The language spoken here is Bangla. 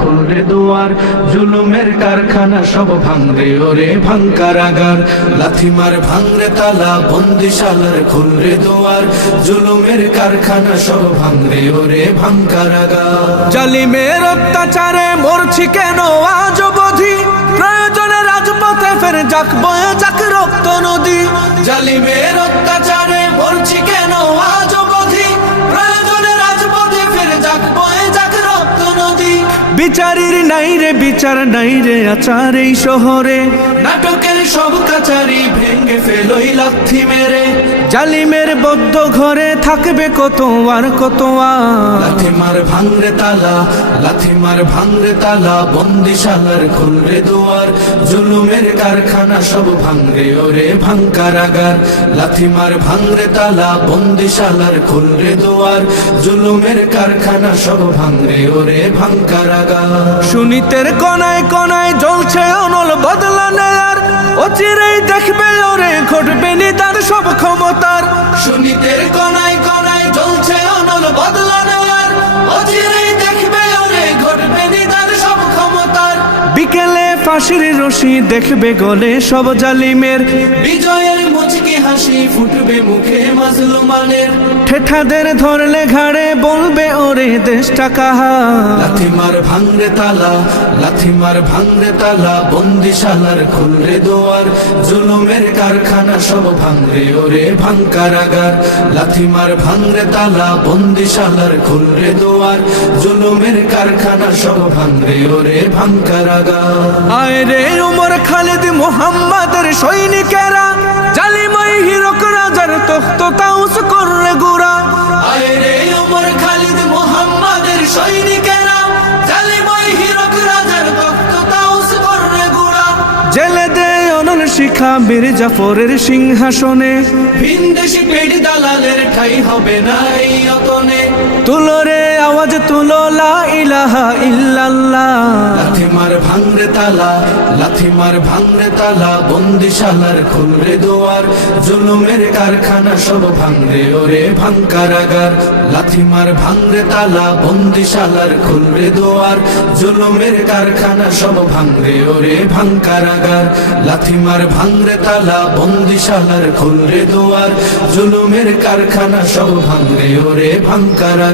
খুলরে দুয়ার, জুলুমের কারখানা সব ভাঙরে ওরে ভাঙকারাগার। লাথিমার ভাঙরে তালা, বন্দিশালার খুলরে দুয়ার, জুলুমের কারখানা সব ভাঙরে ওরে ভাঙকারাগার। জালিমের অত্যাচারে মরছি কেন আজ অবধি, প্রয়োজনে রাজপথে ফের যাক বয়ে যাক রক্ত নদী। জালিমের অত্যাচারে মরছি কেন আজ অবধি, প্রয়োজনে রাজপথে ফের যাক বয়ে যাক রক্ত নদী। বিচারের নাই রে বিচার নাই রে আচার এই শহরে, নাটকের সব কাচারি ভেঙে ফেলোই লাথি মেরে। জালিমের বদ্ধ ঘরে থাকবে কত আর কত আর। লাথিমার ভাঙরে তালা, লাথিমার ভাঙরে তালা, বন্দিশালার খুলরে দুয়ার, জুলুমের কারখানা সব ভাঙরে ওরে ভাঙকারাগার। লাথিমার ভাঙরে তালা, বন্দিশালার খুলরে দুয়ার, জুলুমের কারখানা সব ভাঙরে ওরে ভাঙকারাগার। সুনীতের কোনায় কোনায় জ্বলছে অনল বদলা নেয়ার, অচিরেই দেখবে ওরে ঘটবে নিদান সব ক্ষমতার। সুনীতের কোনায় কোনায় জ্বলছে অনল বদলা নেওয়ার, অচিরেই দেখবে ওরে ঘটবে নিদান সব ক্ষমতার। বিকেলে ফাঁসির রশি দেখবে গলে সব জালিমের, বিজয়ের মুচকি হাসি ফুটবে মুখে মাজলুমানের। ঠেঠাদের ধরলে ঘাড়ে বলবে ওরে দেশটা কাহা। লাথিমার ভাঙরে তালা, লাথিমার ভাঙরে তালা, বন্দিশালার খুলরে দুয়ার, জুলুমের কারখানা সব ভাঙরে ওরে ভাঙকারাগার। লাথিমার ভাঙরে তালা, বন্দিশালার খুলরে দুয়ার, জুলুমের কারখানা সব ভাঙরে ওরে ভাঙকারাগার। আয় রে উমর খালিদ মুহাম্মাদের সৈনিকেরা, জালিমাই হিরক রাজার তখ্ত তাউস করলে গুড়া। আয় রে উমর খালিদ মুহাম্মাদের সৈনিকেরা, জালিমাই হিরক রাজার তখ্ত তাউস করলে গুড়া। জেলে দে অনল শিখা বীর জাফরের সিংহাসনে, ভিনদেশি পেড়ি দালালের ঠাই হবে না এই অতনে। তুলো রে আওয়াজ তুলো লা ইলাহা ইল্লাল্লাহ। লাথিমার ভাঙরে তালা, লাথিমার ভাঙরে তালা, বন্দিশালার খুলরে দুয়ার, জুলুমের কারখানা সব ভাঙরে ওরে ভাঙকারাগার। লাথিমার ভাঙরে তালা, বন্দিশালার খুলরে দুয়ার, জুলুমের কারখানা সব ভাঙরে ওরে ভাঙকারাগার। লাথিমার ভাঙরে তালা, বন্দিশালার খুলরে দুয়ার, জুলুমের কারখানা সব ভাঙরে ওরে ভাঙকারাগার।